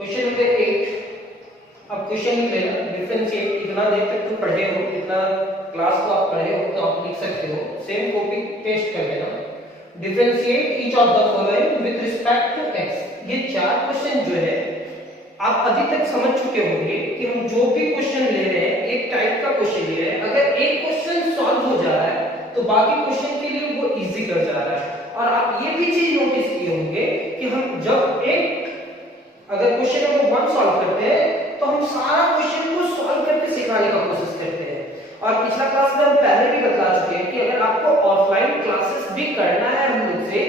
Question number 8। अब question में लेना डिफरेंशिएट, इतना देर तक तुम पढ़े हो, इतना क्लास को आप पढ़े हो तो आप लिख सकते हो। सेम कॉपी पेस्ट कर लेना। Differentiate each of the following with respect to x। ये चार क्वेश्चन जो है आप अभी तक समझ चुके होंगे कि हम जो भी क्वेश्चन ले रहे हैं एक टाइप का क्वेश्चन ले रहे हैं। अगर एक क्वेश्चन सॉल्व हो जा रहा है तो बाकी क्वेश्चन के लिए वो इजी कर जा रहा है। और आप ये भी चीज नोटिस किए होंगे कि हम जब एक अगर क्वेश्चन नंबर 1 सॉल्व करते हैं तो हम सारा क्वेश्चन को सॉल्व करके सिखाने का कोशिश करते हैं। और पिछला क्लास में हम पहले भी बता चुके हैं कि अगर आपको ऑफलाइन क्लासेस भी करना है हम लोग से,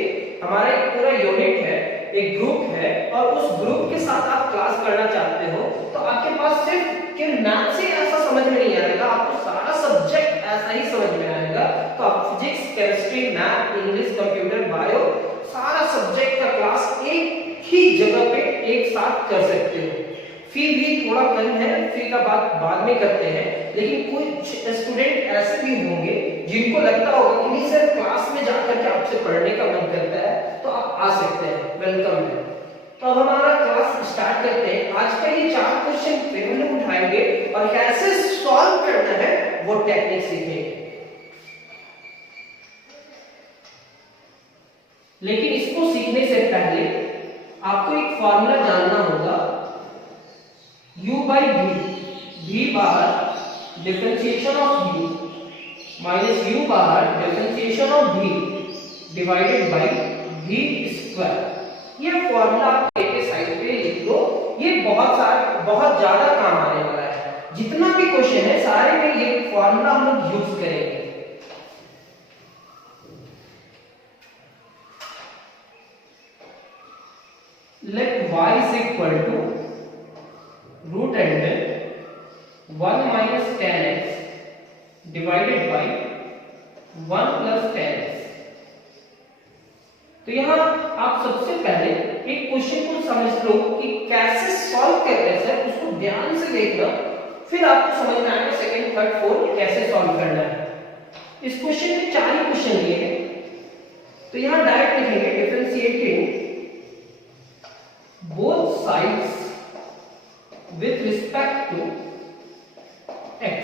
हमारा एक पूरा यूनिट है, एक ग्रुप है, और उस ग्रुप के साथ आप क्लास करना चाहते हो तो आपके पास सिर्फ कि मैथ से ऐसा समझ में नहीं आएगा, आपको सारा सब्जेक्ट ऐसा ही समझ में आएगा। तो आप physics, chemistry, math, English, computer, bio सारा सब्जेक्ट का क्लास एक ही जगह पे एक साथ कर सकते हो। फी भी थोड़ा कम है, फी का बात बाद में करते हैं, लेकिन कुछ स्टूडेंट ऐसे भी होंगे जिनको लगता होगा कि नहीं सर क्लास में जाकर के आपसे पढ़ने का मन करता है तो आप आ सकते हैं, वेलकम है। तो अब हमारा क्लास स्टार्ट करते हैं। आज का ये 4 क्वेश्चन फिर हम लोग उठाएंगे और कैसे सॉल्व करना है वो टेक्निक सीखेंगे। लेकिन इसको सीखने से पहले आपको एक फॉर्मूला जानना होगा, u by v, v बाहर differentiation of u minus u बाहर differentiation of v divided by v square. ये फॉर्मूला आप एक साइड पे लिख दो, ये बहुत ज्यादा काम आने वाला है। जितना भी क्वेश्चन है सारे में ये फॉर्मूला हम लोग यूज करेंगे। Let y is equal to root under 1 minus tan x divided by 1 plus tan x। तो यहां आप सबसे पहले एक क्वेश्चन को समझ लो कि कैसे सॉल्व करते हैं सर, उसको ध्यान से देखना, फिर आपको समझ में आएगा सेकंड, थर्ड, फोर्थ कैसे सॉल्व करना है। इस क्वेश्चन में 4 ही क्वेश्चन दिए हैं, तो यहां डायरेक्ट लिखेंगे differentiating both sides with respect to x,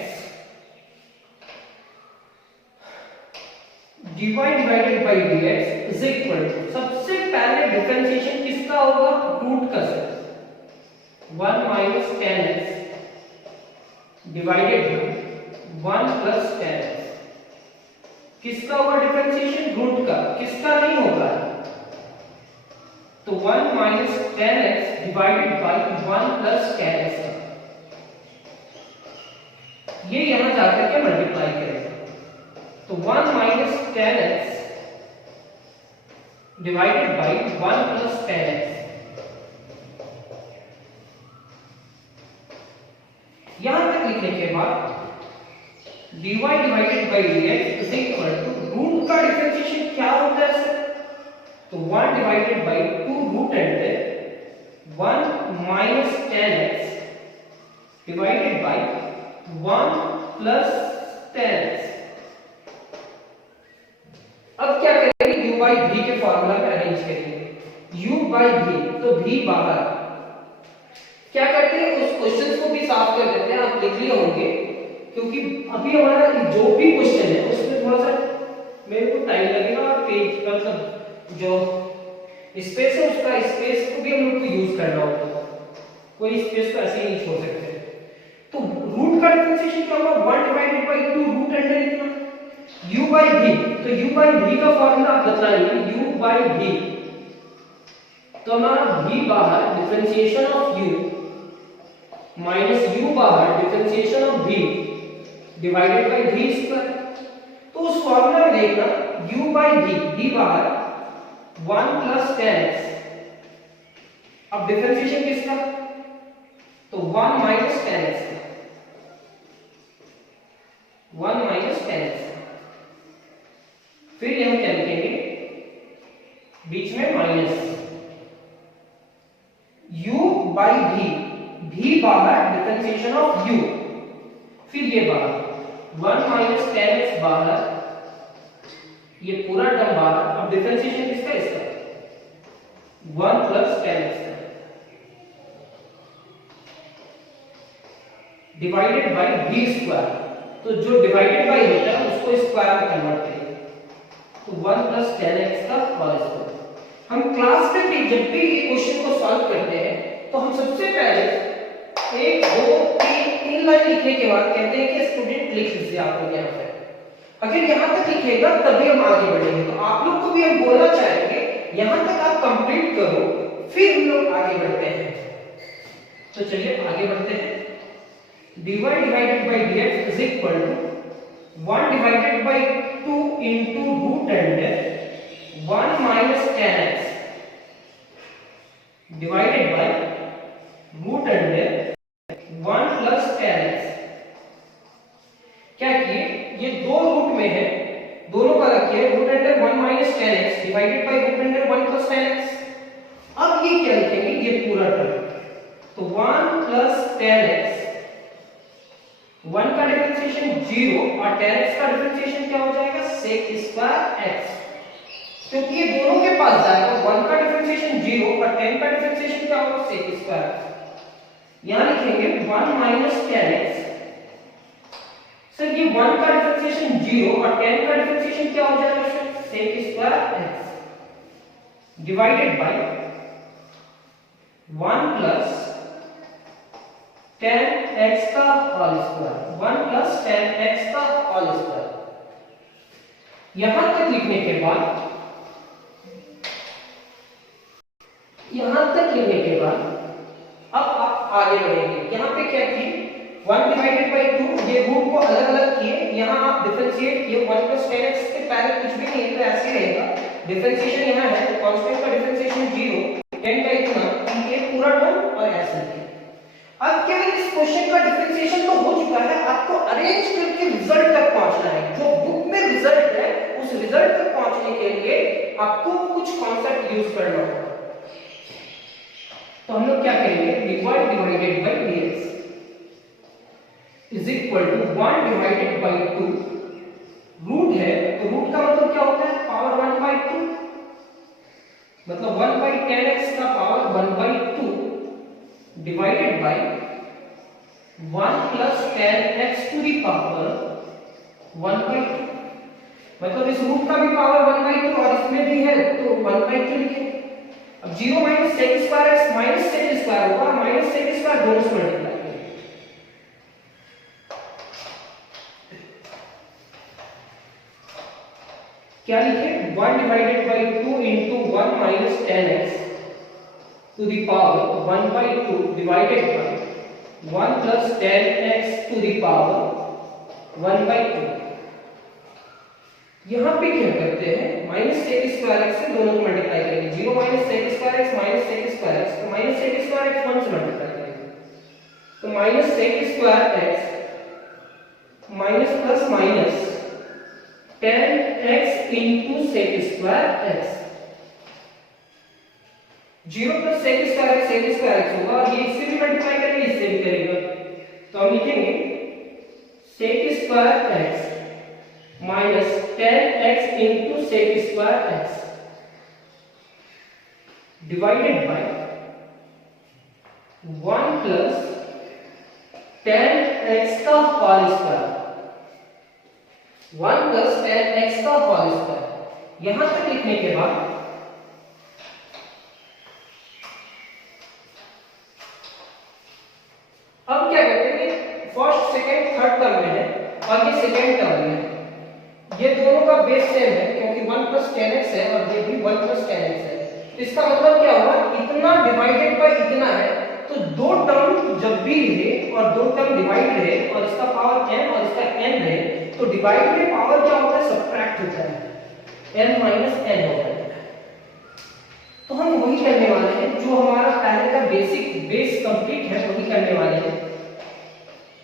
dy divided by dx is equal to, सबसे पहले डिफरेंशिएशन किसका होगा, रूट का sir, 1 minus tan x divided by 1 plus tan x। किसका होगा डिफरेंशिएशन, रूट का, किसका नहीं होगा तो 1 minus tan x divided by 1 plus tan x। ये यहां जाकर के मल्टीप्लाई करेगा, तो 1 minus tan x divided by 1 plus tan x। यहां तक लिखने के बाद dy divided by dx is equal to, root का डिफरेंशिएशन क्या होता है सर, तो 1 divided by 2 root under 1 minus tan x divided by 1 plus tan x। अब क्या करेंगे, u by v के फॉर्मूला में अरेंज करेंगे। u by v, तो v बाहर क्या करते हैं, उस क्वेश्चन को भी साफ कर देते हैं। आप लिख लिए होंगे क्योंकि अभी हमारा जो भी क्वेश्चन है उसमें थोड़ा सा मेरे को टाइम लगेगा और पेज मतलब जो स्पेस है उसका स्पेस को भी हम लोग को यूज करना होगा, कोई स्पेस को ऐसे ही नहीं छोड़ सकते। तो रूट का डिफरेंशिएशन क्या होगा, 1 divided by 2 रूट अंडर इतना u by v, तो u by v का फॉर्मूला आप बताइए, u by v, तो हमारा v बाहर differentiation of u minus u बाहर differentiation of v divided by v square. तो उस फॉर्मूला में देखना u by v बाहर 1 plus tan x, अब डिफरेंशिएशन किसका, तो 1 minus tan x, 1 minus tan x। फिर हम क्या लिखेंगे, बीच में माइनस u by v बाहर डिफरेंशिएशन ऑफ u, फिर ये बाहर 1 minus tan x बाहर, ये पूरा टर्म बाहर। अब डिफरेंशिएशन किसका, इसका 1 plus tan x। Divided by v square. तो जो डिवाइडेड बाय होता है उसको स्क्वायर में कन्वर्ट करेंगे, तो 1 प्लस 10x का होल स्क्वायर। हम क्लास में भी जब भी ये क्वेश्चन को सॉल्व करते हैं तो हम सबसे पहले 1 2 3 लाइन लिखने के बाद कहते हैं कि स्टूडेंट लिख लीजिए आप लोग यहाँ पे। अगर यहाँ तक लिखेगा तभी हम आगे बढ़ेंगे। तो आप लोग को भी हम बोलना चाहेंगे यहाँ तक आप कंप्लीट करो, फिर हम लोग आगे बढ़ते हैं। तो चलिए आगे बढ़ते हैं। dy divided by dx is equal to 1 divided by 2 into root under 1 minus 10x divided by root under 1 plus 10x। क्या किए, ये दो रूट में है, दोनों का रखिए root under 1 minus 10x divided by root under 1 plus 10x। अब ये क्या लिखेंगे, ये पूरा टर्म, तो 1 plus 10x, 1 का डिफरेंशिएशन 0 और 10x का डिफरेंशिएशन क्या हो जाएगा sec स्क्वायर x। क्योंकि ये दोनों के पास जाएगा, 1 का डिफरेंशिएशन 0 और 10 का डिफरेंशिएशन क्या होगा sec स्क्वायर। यहां लिखेंगे 1 minus 10x। सर ये 1 का डिफरेंशिएशन 0 और 10 का डिफरेंशिएशन क्या हो जाएगा sir sec square x divided by 1 plus 10x का होल स्क्वायर, 1 प्लस 10x का होल स्क्वायर। यहां तक लिखने के बाद अब आप आगे बढ़ेंगे। यहां पे क्या किए, 1 डिवाइडेड बाय 2, ये रूट को अलग अलग किए, यहां आप डिफरेंशिएट किए 1 प्लस 10x के पहले कुछ भी नहीं है तो ऐसे ही रहेगा। डिफरेंशिएशन यहां है तो कांस्टेंट का डिफरेंशिएशन 0, 10 का इतना, ये पूरा टर्म और ऐसे ही। अब केवल इस क्वेश्चन का डिफरेंशिएशन तो हो चुका है, आपको अरेंज करके रिजल्ट तक पहुंचना है। जो बुक में रिजल्ट है उस रिजल्ट तक पहुंचने के लिए आपको कुछ कॉन्सेप्ट यूज करना होगा। तो हम लोग क्या करेंगे, dy divided by dx is equal to 1 divided by 2, root है तो रूट का मतलब क्या होता है पावर 1 बाय 2, मतलब 1 बाय 10x का power 1 by 2 divided by 1 plus 10x to the power 1 by 2। मतलब इस रूट का भी पावर 1 बाय 2 और इसमें भी है तो 1 बाय 2 लिखें। अब 0 minus sec square x minus sec square होगा, माइनस sec स्क्वायर दोनों से मल्टीप्लाई करें। क्या लिखे, 1 divided by 2 into 1 minus 10x to the power 1 by 2 divided by 1 plus 10x to the power 1 by 2। यहां पे क्या करते हैं, माइनस sec स्क्वायर x से दोनों को मल्टीप्लाई करेंगे। 0 minus sec square x minus sec square x, तो माइनस sec स्क्वायर x 1 से मल्टीप्लाई करेंगे, तो minus sec square x minus plus minus 10x into sec square x। 0 plus sec square x होगा, ये इससे भी मल्टीप्लाई करेंगे, इससे भी करेगा, तो हम लिखेंगे sec square x minus 10x into sec square x divided by 1 plus 10x का होल स्क्वायर, 1 प्लस 10x का होल स्क्वायर। यहां तक लिखने के बाद अब क्या करते हैं, फर्स्ट सेकंड थर्ड टर्म में है और ये सेकंड टर्म में है, ये दोनों का बेस सेम है क्योंकि 1 प्लस 10x है और ये भी 1 प्लस 10x है। इसका मतलब क्या होगा, इतना डिवाइडेड बाय इतना है, तो दो टर्म जब भी रहे और दो टर्म डिवाइड रहे और इसका पावर n और इसका n रहे, तो डिवाइड में पावर क्या होता है, सबट्रैक्ट होता है, n माइनस n होता है। तो हम वही करने वाले हैं, जो हमारा पहले का बेस कंप्लीट है वही करने वाले हैं।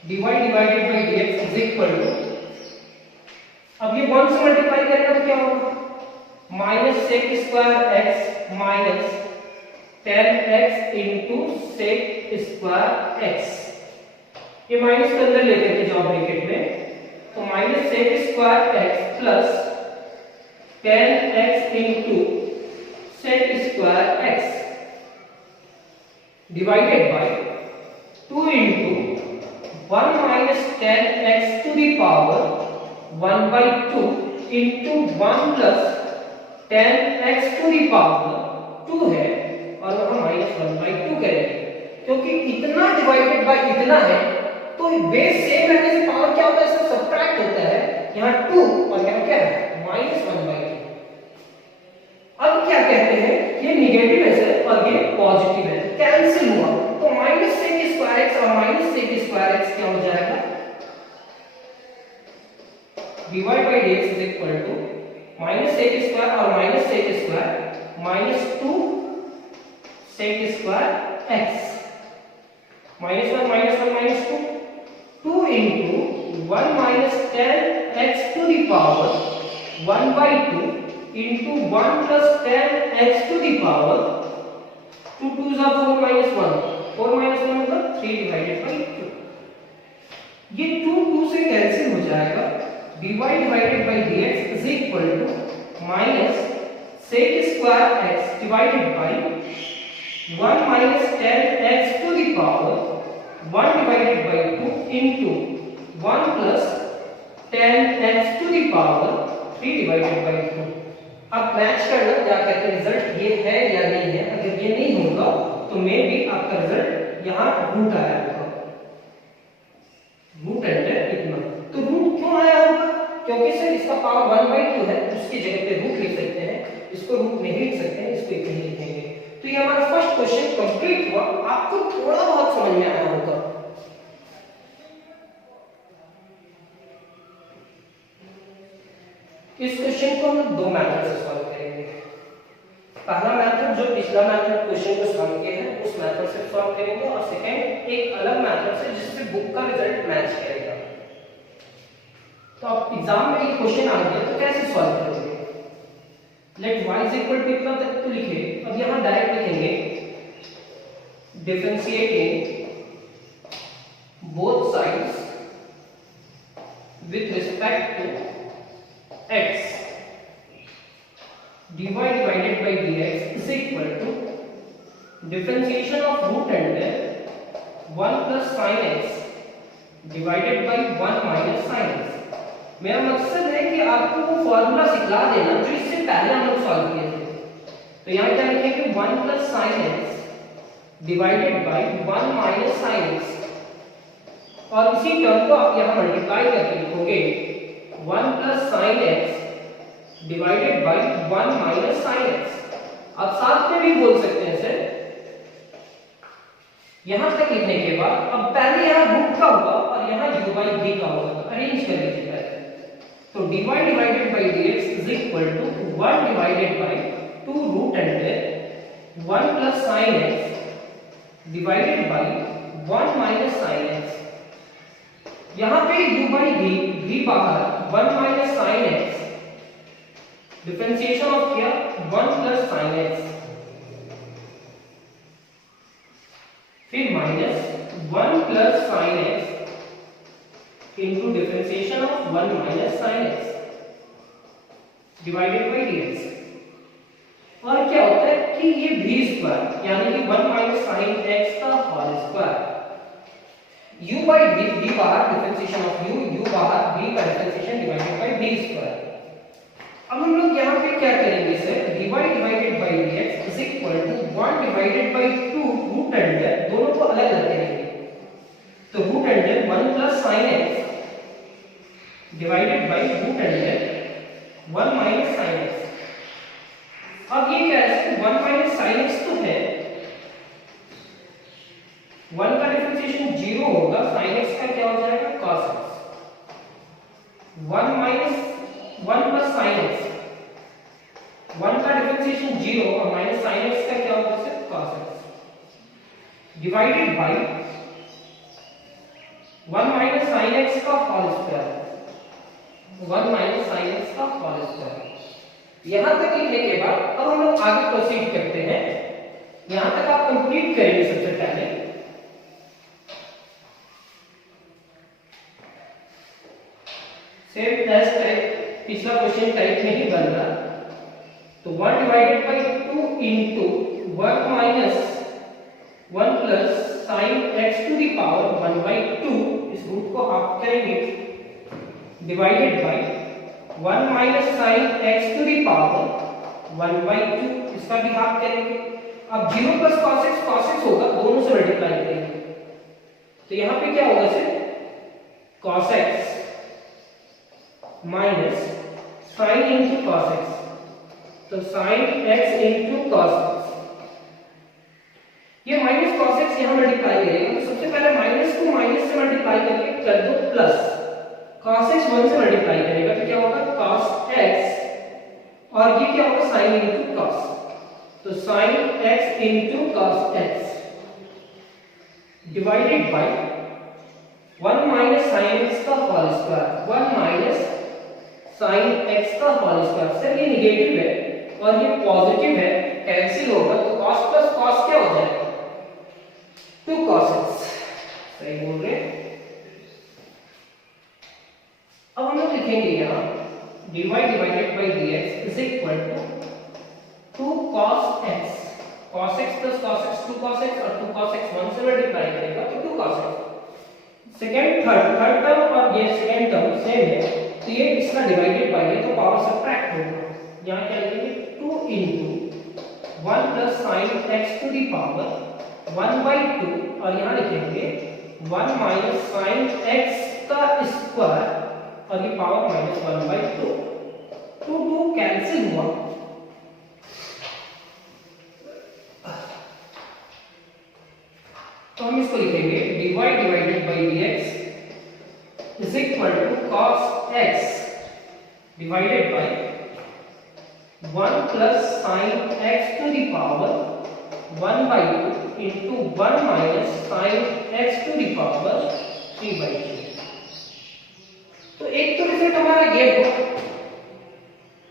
dy divided by dx is equal to, अब ये 1 से मल्टीप्लाई करेगा तो क्या होगा, minus sec square x minus 10x into sec square x। ये माइनस के अंदर लेते हैं जाओ ब्रैकेट में, तो minus sec square x plus 10x into sec square x divided by 2 into 1 minus 10x to the power 1 by 2 into 1 plus 10x to the power 2 है और वहां माइनस 1 by 2 करेंगे, क्योंकि इतना डिवाइडेड बाय इतना है तो बेस सेम रहने से पावर क्या होता है, सब सब्ट्रैक्ट होता है, यहाँ 2 और यहाँ क्या है माइनस 1 by 2। अब क्या कहते हैं, ये निगेटिव है सर और ये पॉजिटिव है, कैंसिल हुआ तो माइनस सेक स्क्वायर एक्स और माइनस सेक स्क्वायर एक्स क्या हो जाएगा, dy by dx is equal to minus sec square और minus sec square minus 2 sec square x minus 1 minus 2 2 into 1 minus 10x to the power 1 by 2 into 1 plus 10x to the power 2 2s are 4 minus 1 4 minus 1 मतलब 3 divided by 2। ये 2 2 से cancel हो जाएगा, dy divided by dx is equal to minus sec square x divided by 1 minus 10x to the power 1 divided by 2 into 1 plus 10x to the power 3 divided by 2। अब match करना क्या कहते हैं, result ये है या नहीं है, अगर ये नहीं होगा तो मे भी आपका रिजल्ट यहाँ रूट आया होगा, रूट एंटर इतना। तो रूट क्यों आया होगा, क्योंकि सर इसका पावर 1 by 2 है, उसकी जगह पे रूट लिख सकते हैं, इसको रूट नहीं लिख सकते हैं, इसको एक नहीं लिखेंगे। तो ये हमारा फर्स्ट क्वेश्चन कंप्लीट हुआ, आपको थोड़ा बहुत समझ में आया होगा। इस क्वेश्चन को हम दो मेथड से सॉल्व करेंगे। पहला मेथड जो पिछला मेथड क्वेश्चन को सॉल्व किया है उस मेथड से सॉल्व करेंगे, और सेकंड एक अलग मेथड से जिससे बुक का रिजल्ट मैच करेगा। तो आप एग्जाम में ये क्वेश्चन आ गया तो कैसे सॉल्व करोगे, let y is equal to इतना तक तो लिखे, अब यहां डायरेक्ट लिखेंगे differentiating both sides with respect to x dy divided by dx is equal to differentiation of root under 1 plus sin x divided by 1 minus sin x। मेरा मकसद है कि आपको वो फॉर्मूला सिखा देना जो इससे पहले हम लोग सॉल्व किए थे। तो यहाँ क्या लिखेंगे 1 plus sin x divided by 1 minus sin x, और इसी टर्म को आप यहाँ मल्टीप्लाई करके लिखोगे 1 plus sin x divided by 1 minus sin x। आप साथ में भी बोल सकते हैं सर, यहां तक लिखने के बाद अब पहले यहां रूट का होगा और यहां u by v का होगा, तो अरेंज कर लीजिए। तो dy divided by dx is equal to 1 divided by 2 root under 1 plus sin x divided by 1 minus sin x। यहां पे u by v बाहर 1 minus sin x, differentiation of क्या 1 plus sin x, फिर minus 1 plus sin x into differentiation of 1 minus sin x divided by dx। और क्या होता है कि ये v स्क्वायर यानी कि 1 minus sin x का whole square, u by v बाहर डिफरेंशिएशन ऑफ u बाहर v का differentiation divided by v square. अब हम लोग यहाँ पे क्या करेंगे sir, dy divided by dx is equal to 1 divided by 2 root under, दोनों को अलग अलग करेंगे, तो root under 1 plus sin x divided by root under 1 minus sin x। अब ये क्या है, 1 minus sin x तो है, 1 का डिफरेंशिएशन 0 होगा, sin x का क्या हो जाएगा cos x, 1 minus 1 plus sin x, 1 का डिफरेंशिएशन 0 और माइनस sin x का क्या होगा sir cos x divided by 1 minus sin x का whole square, 1 minus sin x का होल स्क्वायर। यहां तक लिखने के बाद अब हम लोग आगे प्रोसीड करते हैं। यहां तक आप कंप्लीट करेंगे सबसे पहले। सेम एज टाइप पिछला क्वेश्चन टाइप में ही बन रहा, तो 1 divided by 2 into 1 minus 1 plus sin x to the power 1 by 2 इस रूट को आप करेंगे divided by 1 minus sine x to the power 1/2, इसका भी हाफ करेंगे। अब 0 प्लस cos x होगा, दोनों से मल्टीप्लाई करेंगे तो यहाँ पे क्या होगा sir, cos x minus sine into cos x, तो साइन x इंटू cos x, ये माइनस cos x यहाँ मल्टीप्लाई करेगा तो सबसे पहले माइनस को माइनस से मल्टीप्लाई करके कर दो प्लस, cos x 1 से मल्टीप्लाई करेगा तो क्या होगा cos x और ये क्या होगा sin इंटू cos, तो sin x into cos x divided by 1 minus sin x का whole square, 1 minus sin x का होल स्क्वायर। सर ये नेगेटिव है और ये पॉजिटिव है, कैंसिल होगा तो cos प्लस cos क्या हो जाएगा 2 cos x, सही बोल रहे हैं। अब हम लोग लिखेंगे यहाँ dy divided by dx is equal to 2 cos x, cos x plus cos x 2 cos x और 2 cos x 1 से मल्टीप्लाई करेगा तो 2 cos x। Second third term और ये सेकंड टर्म सेम है तो ये इसका डिवाइडेड बाय है तो पावर सब्ट्रैक्ट होगा, यहाँ क्या लिखेंगे 2 into 1 plus sin x to the power 1/2 और यहाँ लिखेंगे 1 माइनस sin x का स्क्वायर और ये पावर माइनस 1/2, 2 कैंसिल हुआ तो हम इसको लिखेंगे dy divided by dx is equal to cos x divided by 1 plus sin x to the power 1/2 into 1 minus sin x to the power 3/2। तो एक तो रिजल्ट हमारा ये हुआ।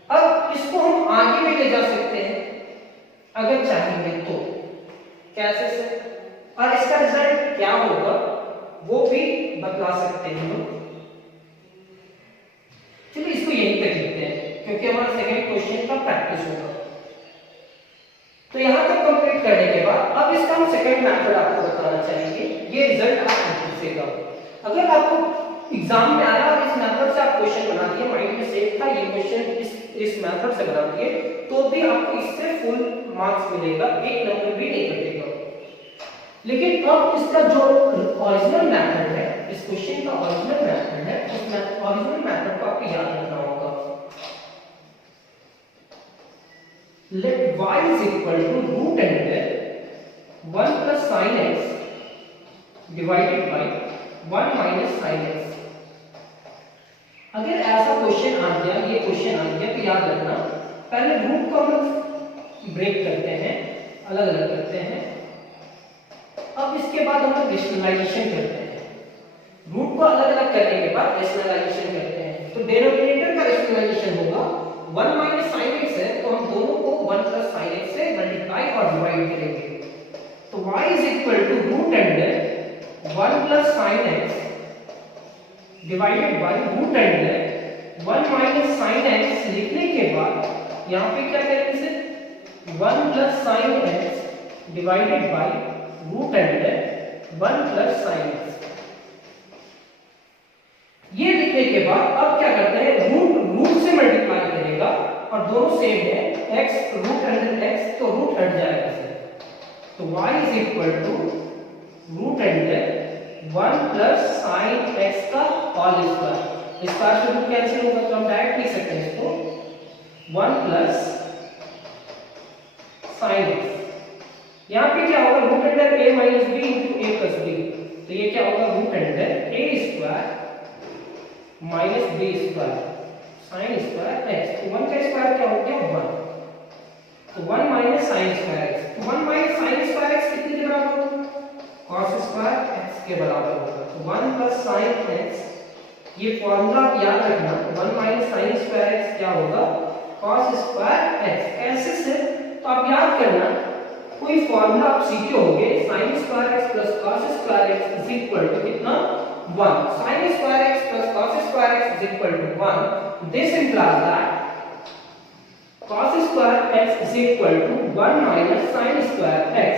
अब इसको हम आगे भी ले जा सकते हैं अगर चाहेंगे तो, कैसे से, और इसका रिजल्ट क्या होगा वो भी बतला सकते हैं हम। चलिए इसको यहीं तक लिखते हैं क्योंकि हमारा सेकंड क्वेश्चन का प्रैक्टिस होगा। तो यहां तक कंप्लीट करने के बाद अब इसका हम सेकंड मेथड आपको बताना चाहेंगे, ये रिजल्ट आप पूछेगा। अगर आपको एग्जाम में आया और इस मेथड से आप क्वेश्चन बना दिए, माइंड में सेफ था ये क्वेश्चन इस मेथड से बना दिए, तो भी आपको इससे फुल मार्क्स मिलेगा, एक नंबर भी नहीं कटेगा। लेकिन अब इसका जो ओरिजिनल मेथड है, इस क्वेश्चन का ओरिजिनल मेथड है, उस ओरिजिनल मेथड को आपको याद रखना होगा। Let y is equal to root under 1 plus sin x divided by 1 minus sin x। अगर ऐसा क्वेश्चन आ गया, ये क्वेश्चन आ गया तो याद रखना पहले रूट को हम ब्रेक करते हैं, अलग अलग करते हैं। अब इसके बाद हम लोग रेशनलाइजेशन करते हैं। रूट को अलग अलग करने के बाद रेशनलाइजेशन करते हैं। तो डिनोमिनेटर का रेशनलाइजेशन होगा 1 माइनस साइन एक्स है तो हम दोनों को 1 प्लस साइन एक्स से मल्टीप्लाई और डिवाइड करेंगे। तो y is equal to root under 1 plus sine x divided by root under 1 minus sine x लिखने के बाद यहाँ पे क्या करेंगे sir 1 plus sine x divided by root under 1 plus sine x. ये लिखने के बाद अब क्या करते हैं, रूट से मल्टीप्लाई करेगा और दोनों सेम है, x रूट अंडर x तो रूट हट जाएगा सर। तो y is equal to root under 1 plus sine x का होल स्क्वायर। इसका से रूट कैंसिल होगा तो हम डायरेक्ट लिख सकते हैं इसको 1 प्लस साइन x। यहाँ पे क्या होगा root under a minus b into a plus b, तो ये क्या होगा root under a square minus b square sine square x। तो 1 का स्क्वायर क्या हो गया 1, तो 1 माइनस साइन स्क्वायर x। तो 1 माइनस साइन स्क्वायर x कितने के बराबर होगा, cos स्क्वायर x के बराबर होगा। तो 1 प्लस साइन x, ये फॉर्मूला आप याद रखना, 1 माइनस साइन स्क्वायर x क्या होगा cos स्क्वायर x। कैसे से, तो आप याद करना कोई फॉर्मूला आप सीखे होंगे, sin square x plus cos square x is equal to कितना 1। sin square x plus cos square x is equal to 1. This implies that cos square x is equal to 1 minus sin square x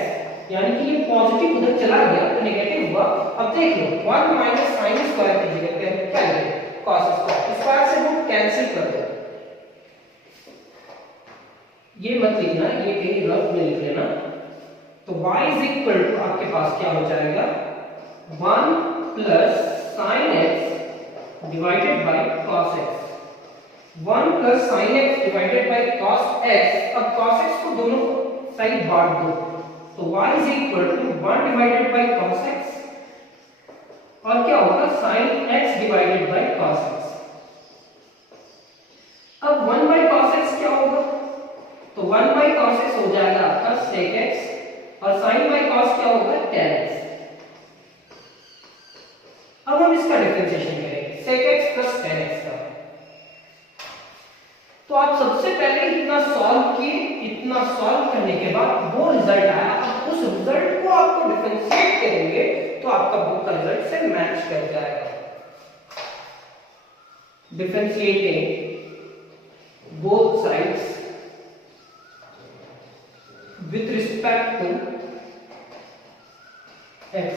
यानी कि ये positive उधर चला गया तो negative हुआ। अब देख लो 1 माइनस साइन स्क्वायर की जगह पे हम क्या लिखेंगे cos स्क्वायर, स्क्वायर से हम कैंसिल कर दो, ये मत लिखना, ये कहीं रफ में लिख लेना। तो y इज इक्वल टू आपके पास क्या हो जाएगा 1 plus sine x divided by cos x, 1 plus sine x divided by cos x। अब cos x को दोनों साइड बांट दो तो y is equal to 1 divided by cos x और क्या होगा sin x divided by cos x। अब 1 बाय cos x क्या होगा, तो 1 बाय cos x हो जाएगा आपका sec x और sin बाय cos क्या होगा tan x। अब हम इसका डिफरेंशिएशन करेंगे sec x plus tan x का। तो आप सबसे पहले इतना सॉल्व किए, इतना सॉल्व करने के बाद वो रिजल्ट आया, अब उस रिजल्ट को आपको डिफरेंशिएट करेंगे तो आपका बुक का रिजल्ट से मैच कर जाएगा। Differentiating both sides with respect to x,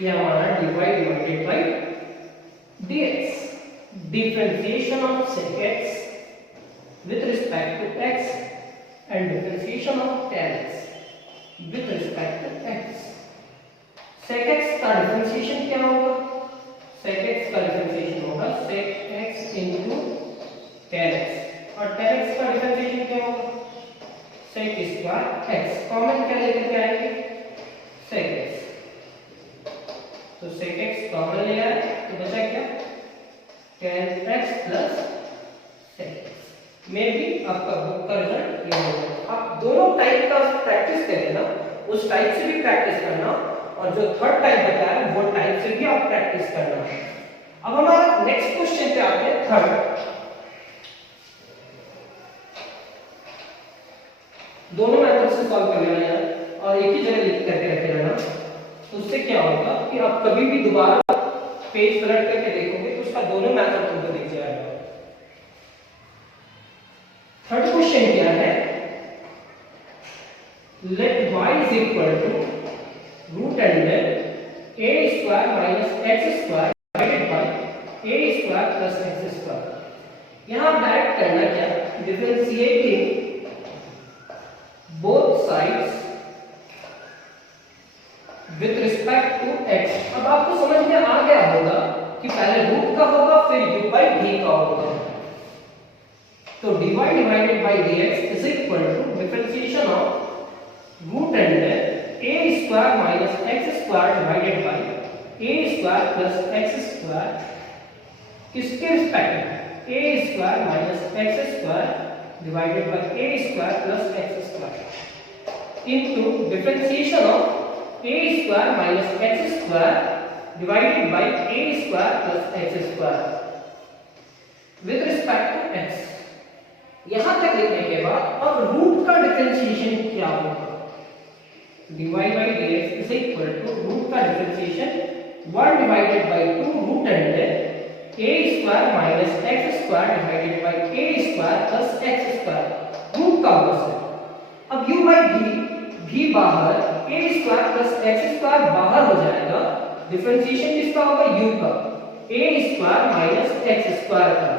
ये हमारा dy divided by dx, differentiation of sec x with respect to x and differentiation of tan x with respect to x। sec x का differentiation क्या होगा, sec x का differentiation होगा sec x into tan x और tan x का differentiation क्या होगा sec square x। Common क्या लेकर के आएंगे sec x, तो sec x कॉमन ले आए तो बचा क्या tan x plus sec x। में भी आपका बुक का रिजल्ट ये होगा। आप दोनों टाइप का प्रैक्टिस करें ना, उस टाइप से भी प्रैक्टिस करना और जो थर्ड टाइप बताया वो टाइप से भी आप प्रैक्टिस करना। अब हमारा नेक्स्ट क्वेश्चन पे आते हैं थर्ड। दोनों मेथड से सॉल्व कर लेना यार और एक ही जगह लिख करके रखे रहना, उससे क्या होगा कि आप कभी भी दोबारा पेज पलट करके देखोगे तो उसका दोनों मेथड तुमको दिख जाएगा। थर्ड क्वेश्चन क्या है, let y is equal to root under a square minus x square divided by a square plus x square. यहां डायरेक्ट करना क्या, differentiating both sides with respect to x। अब आपको समझ में आ गया होगा कि पहले रूट का होगा फिर u by d का होगा। तो dy divided by dx is equal to differentiation of root under a square minus x square divided by a square plus x square किसके रिस्पेक्ट में a square minus x square divided by a square plus x square into differentiation of a square minus x square divided by a square plus x square with respect to x। यहां तक लिखने के बाद अब root का differentiation क्या होगा, dy by dx is equal to root का differentiation 1 divided by 2 root under a square minus x square divided by a square plus x square root का होगा सर। अब u by v बाहर a square plus x square बाहर हो जाएगा, differentiation किसका होगा u का a square minus x square का।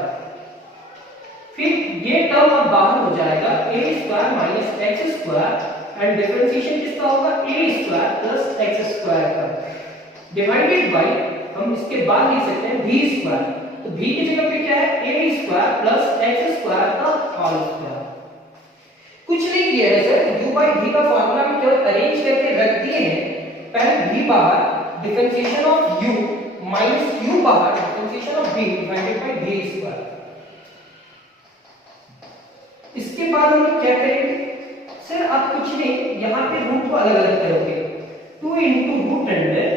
फिर ये टर्म अब बाहर हो जाएगा a square minus x square and differentiation किसका होगा a square plus x square का डिवाइडेड बाय हम इसके बाद लिख सकते हैं v स्क्वायर। तो v की जगह पे क्या है a square plus x square का होल स्क्वायर। कुछ नहीं किया है सर, u by v का फार्मूला में केवल अरेंज करके रख दिए हैं। पहले v बाहर differentiation of u minus u बाहर differentiation of v divided by v square. इसके बाद हम लोग क्या करेंगे सर, आप कुछ नहीं यहाँ पे रूट को अलग अलग करोगे 2 into root under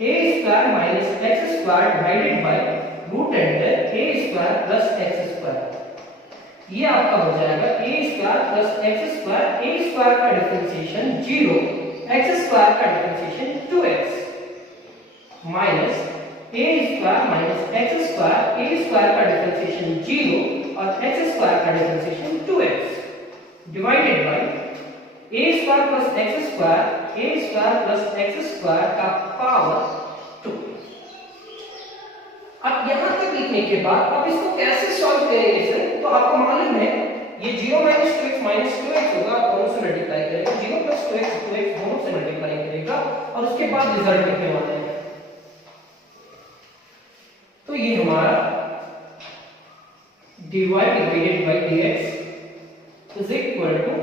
a square minus x square divided by root under a square plus x square. ये आपका हो जाएगा a square plus x square, a square का डिफरेंशिएशन 0, x स्क्वायर का differentiation 2x minus a square minus x square, a square का differentiation 0 और x square का differentiation 2x divided by A square plus x square का power 2। अब यहां तक लिखने के बाद अब इसको कैसे सॉल्व करेंगे सर? तो आपको मालूम है ये 0 माइनस 2x माइनस 2x होगा, दोनों से मल्टीप्लाई करेगा, 0 प्लस 2x 2x दोनों से मल्टीप्लाई करेगा और उसके बाद रिजल्ट लिखने वाले हैं। तो ये हमारा dy divided by dx is equal to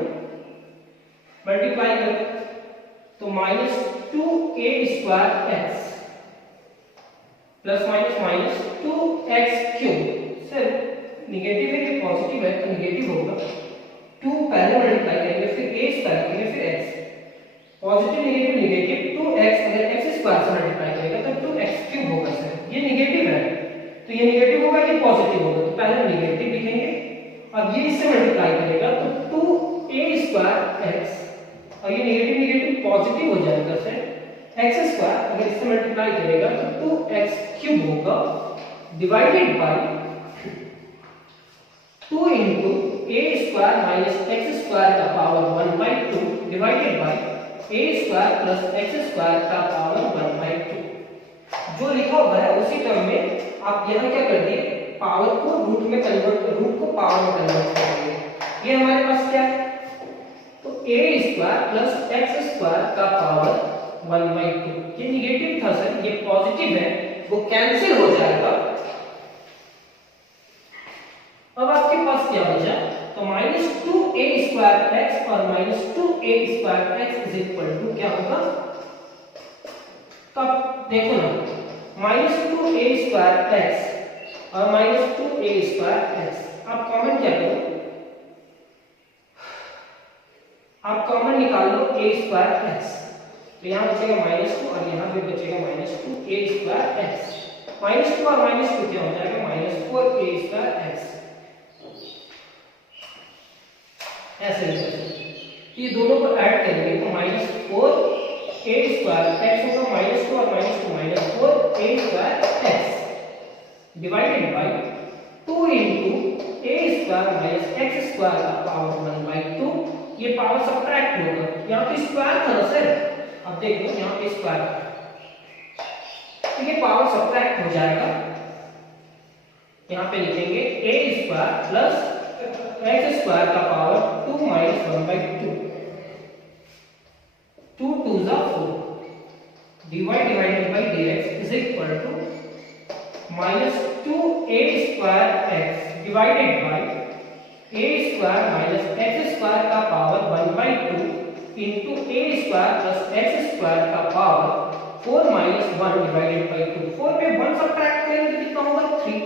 multiply करो तो minus 2a square x plus minus minus 2x cube. Sir negative है कि पॉजिटिव है? तो निगेटिव होगा, 2 पहले मल्टीप्लाई करेंगे फिर a स्क्वायर करेंगे फिर x, positive negative negative 2x अगर x स्क्वायर से मल्टीप्लाई करेगा तो 2x क्यूब होगा। सर ये निगेटिव है तो ये निगेटिव होगा कि पॉजिटिव होगा? तो पहले निगेटिव लिखेंगे, अब ये इससे मल्टीप्लाई करेगा तो 2a स्क्वायर x और ये निगेटिव निगेटिव पॉजिटिव हो जाएगा। सर x स्क्वायर अगर इससे मल्टीप्लाई करेगा तो 2x क्यूब होगा divided by 2 into a square minus x square का power 1 by 2 divided by a square plus x square का पावर 1 by 2। जो लिखा हुआ है उसी टर्म में आप यहां क्या कर दिए, पावर को रूट में कन्वर्ट, रूट को पावर में कन्वर्ट कर दिए। ये हमारे पास क्या है? तो a square plus x square का पावर 1 by 2। ये निगेटिव था सर, ये पॉजिटिव है, वो कैंसिल हो जाएगा। अब आपके पास क्या बचा? तो माइनस 2a स्क्वायर x और minus 2a square x is equal to क्या होगा? तब देखो ना, माइनस 2a स्क्वायर x और माइनस 2a स्क्वायर x, आप कॉमन क्या करो? आप कॉमन निकाल लो a स्क्वायर x, तो यहाँ बचेगा -2 और यहाँ पे बचेगा -2a स्क्वायर x। -2 और -2 क्या हो जाएगा? -4a square x। ऐसे ये दोनों को ऐड करेंगे तो -4a स्क्वायर x होगा, -2 और -2 -4a square x divided by 2 into a square minus x square का पावर 1 by 2। ये पावर सब्ट्रैक्ट होगा, यहाँ पे स्क्वायर था ना सर, अब देख लो यहाँ पे स्क्वायर, तो ये पावर सब्ट्रैक्ट हो जाएगा। यहाँ पे लिखेंगे a square plus x square का पावर 2 माइनस 1 by 2, 2 2 जा 4, dy divided by dx is equal to minus 2a square x divided by a square minus x square का power 1 by 2 into a square plus x square का power 4 minus 1 divided by 2। 4 में 1 subtract करेंगे तो कितना होगा? 3,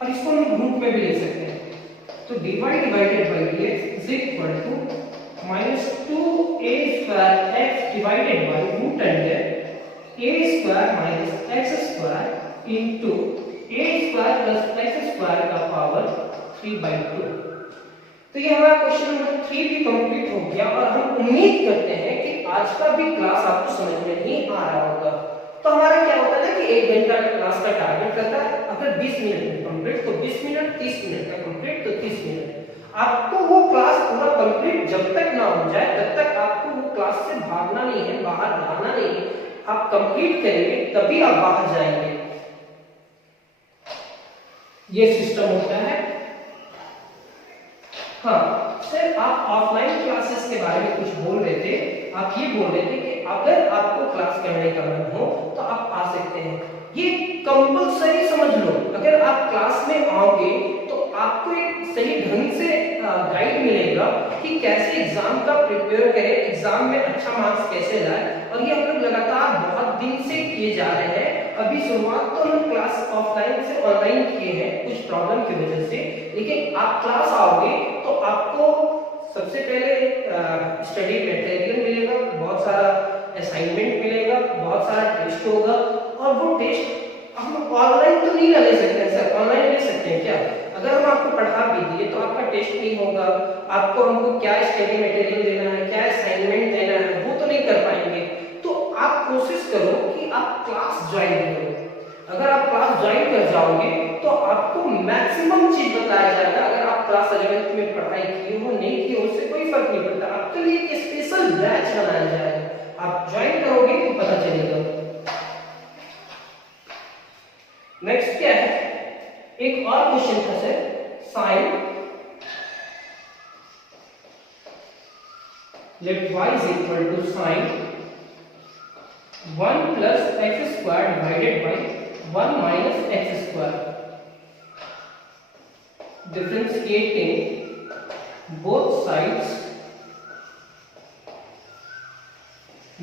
और इसको हम रूट में भी ले सकते हैं। तो dy divided by dx is equal to minus 2a square x divided by root under a square minus x square into a square plus x square का पावर 3 by 2। तो ये हमारा क्वेश्चन नंबर 3 भी कंप्लीट हो गया और हम उम्मीद करते हैं कि आज का भी क्लास आपको समझ में नहीं आ रहा होगा। तो हमारा क्या होता है कि 1 घंटा का क्लास का टारगेट रहता है, अगर 20 मिनट में कंप्लीट तो 20 मिनट, 30 मिनट का कंप्लीट तो 30 मिनट। आपको वो क्लास पूरा कंप्लीट जब तक ना हो जाए तब तक आपको वो क्लास से भागना नहीं है, बाहर भागना नहीं है। आप कंप्लीट करेंगे तभी आप बाहर जाएंगे, ये सिस्टम होता है। हाँ सर, आप ऑफलाइन क्लासेस के बारे में कुछ बोल रहे थे, आप ये बोल रहे थे कि अगर आपको क्लास करने का मन हो तो आप आ सकते हैं। ये कंपल्सरी समझ लो, अगर आप क्लास में आओगे तो आपको एक सही ढंग से गाइड मिलेगा कि कैसे एग्जाम का प्रिपेयर करें, एग्जाम में अच्छा मार्क्स कैसे लाए। और ये हम लोग लगातार बहुत दिन से किए जा रहे हैं। अभी शुरुआत तो हम क्लास ऑफलाइन से ऑनलाइन किए हैं कुछ प्रॉब्लम की वजह से, लेकिन आप क्लास आओगे तो आपको सबसे पहले स्टडी मटेरियल मिलेगा, बहुत सारा असाइनमेंट मिलेगा, बहुत सारा टेस्ट होगा। और वो टेस्ट हम ऑनलाइन तो नहीं ले सकते हैं सर, ऑनलाइन ले सकते हैं क्या? अगर हम आपको पढ़ा भी दिए तो आपका टेस्ट नहीं होगा, आपको हमको क्या स्टडी मटेरियल देना है, क्या असाइनमेंट देना है, वो तो नहीं कर पाएंगे। तो आप कोशिश करो कि आप क्लास ज्वाइन करो। अगर आप क्लास ज्वाइन कर जाओगे तो आपको मैक्सिमम चीज बताया जाएगा। अगर आप क्लास 11th में पढ़ाई की हो नहीं की हो उससे कोई फर्क नहीं पड़ता, आपके लिए एक स्पेशल बैच बनाया जाएगा, आप ज्वाइन करोगे तो पता चलेगा। नेक्स्ट क्या है, एक और क्वेश्चन था sir, sine let y is equal to sin 1 plus x square divided by 1 minus x square, differentiating both sides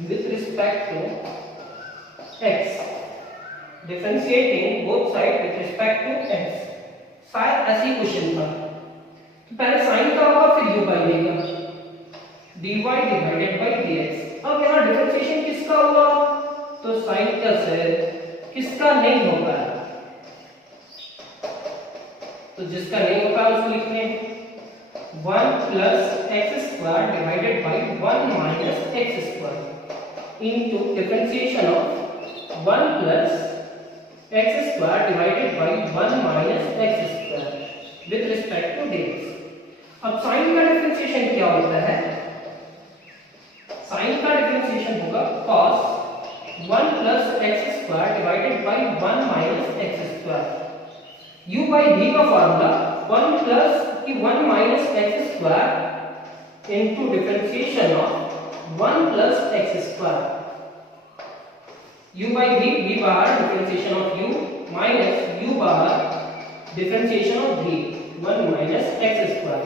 with respect to x, differentiating both sides with respect to x। शायद ऐसी question था, तो पहले sign का होगा फिर u by देगा dy divided by dx। अब यहाँ डिफरेंशिएशन किसका हुआ, तो साइन का से किसका नहीं होगा, तो जिसका नहीं होगा उसको लिखते हैं 1 plus x square divided by 1 minus x square into differentiation of 1 plus x square divided by 1 minus x square with respect to dx। अब साइन का डिफरेंशिएशन क्या होता है, साइन का डिफरेंशिएशन होगा cos 1 plus x square divided by 1 minus x square. u by v का formula 1 plus की 1 minus x square into differentiation of 1 plus x square. u by v बाहर differentiation of u minus u बाहर differentiation of v 1 minus x square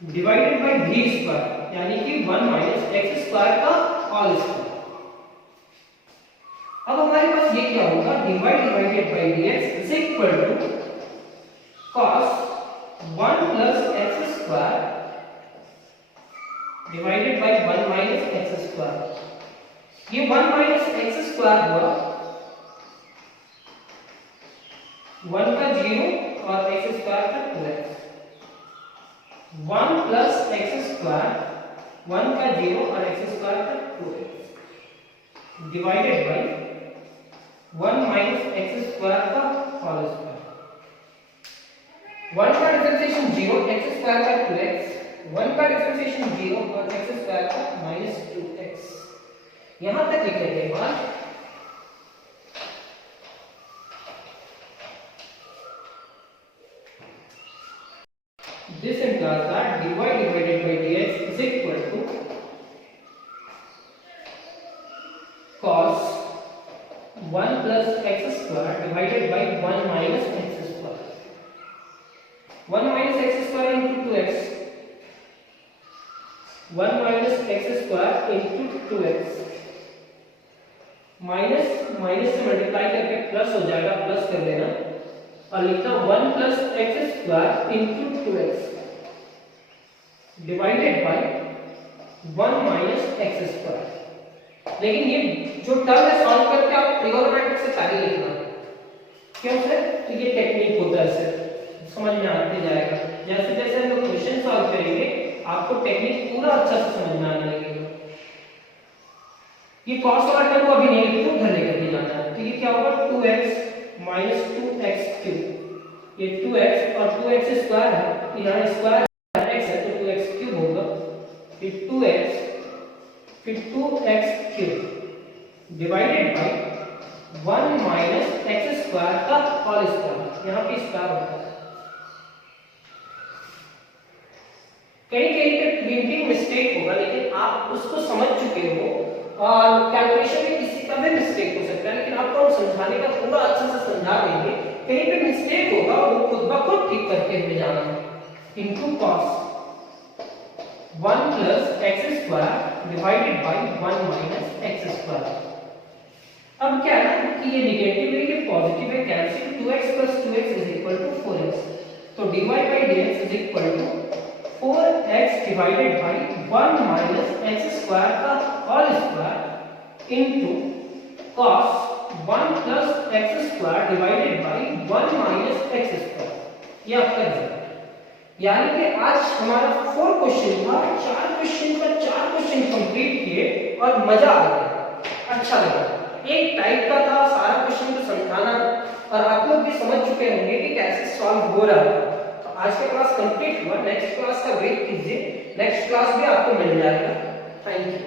divided by v square यानी कि 1 minus x square का whole square. अब हमारे पास ये क्या होगा, dy divided by dx is equal to cos 1 plus x square divided by 1 minus x square. ये 1 माइनस एक्स स्क्वायर हुआ 1 का 0 और एक्स स्क्वायर का 2x, 1 प्लस एक्स स्क्वायर 1 का 0 और एक्स स्क्वायर का 2x divided by 1 minus x square का whole square. 1 का डिफरेंशिएशन 0, एक्स स्क्वायर का 2x, 1 का डिफरेंशिएशन 0 और एक्स स्क्वायर का माइनस 2x। यहां तक लिखे थे बात। This implies that dy divided by dx is equal to cos 1 plus x square divided by 1 minus x square। 1 minus x square into 2x, 1 minus x square into 2x, minus minus से multiply करके plus हो जाएगा, plus कर देना और लिखना 1 plus x square into 2x divided by 1 minus x square. लेकिन ये जो टर्म है सॉल्व करके आप ट्रिगोनोमेट्रिक से पहले लिखना, क्यों सर, तो ये टेक्निक होता है सर, समझ में आते जाएगा। जैसे जैसे हम लोग क्वेश्चन सॉल्व करेंगे आपको टेक्निक पूरा अच्छा से समझ में आने लगेगा। ये cos वाला टर्म को अभी नहीं लिखते, उधर लेकर के जाना है। तो ये क्या होगा 2x माइनस 2x क्यूब, ये 2x और 2x स्क्वायर है, यहाँ स्क्वायर x है तो 2x क्यूब होगा, फिर 2x फिर 2x cube divided by 1 minus x square का होल स्क्वायर, यहाँ पे स्क्वायर होता है। कहीं कहीं पे प्रिंटिंग मिस्टेक होगा लेकिन आप उसको समझ चुके हो और कैलकुलेशन में किसी का भी मिस्टेक हो सकता है, लेकिन आपको हम समझाने का पूरा अच्छे से समझा देंगे। कहीं पे मिस्टेक होगा वो खुद ब खुद ठीक करके हुए जाना है। Into cos 1 plus x square divided by 1 minus x square. अब क्या है कि ये नेगेटिव है, ये पॉजिटिव है, cancel 2x plus 2x is equal to 4x, तो dy by dx is equal to 4x divided by 1 minus x square का whole square into cos 1 plus x square divided by 1 minus x square. ये आपका result. यानी कि आज हमारा 4 question था, 4 question का 4 क्वेश्चन कंप्लीट किए और मजा आ गया, अच्छा लगा। एक टाइप का था, सारा क्वेश्चन को समझाना और आप लोग भी समझ चुके होंगे कि कैसे सॉल्व हो रहा है। आज का क्लास कंप्लीट हुआ, नेक्स्ट क्लास का वेट कीजिए, नेक्स्ट क्लास भी आपको मिल जाएगा। Thank you.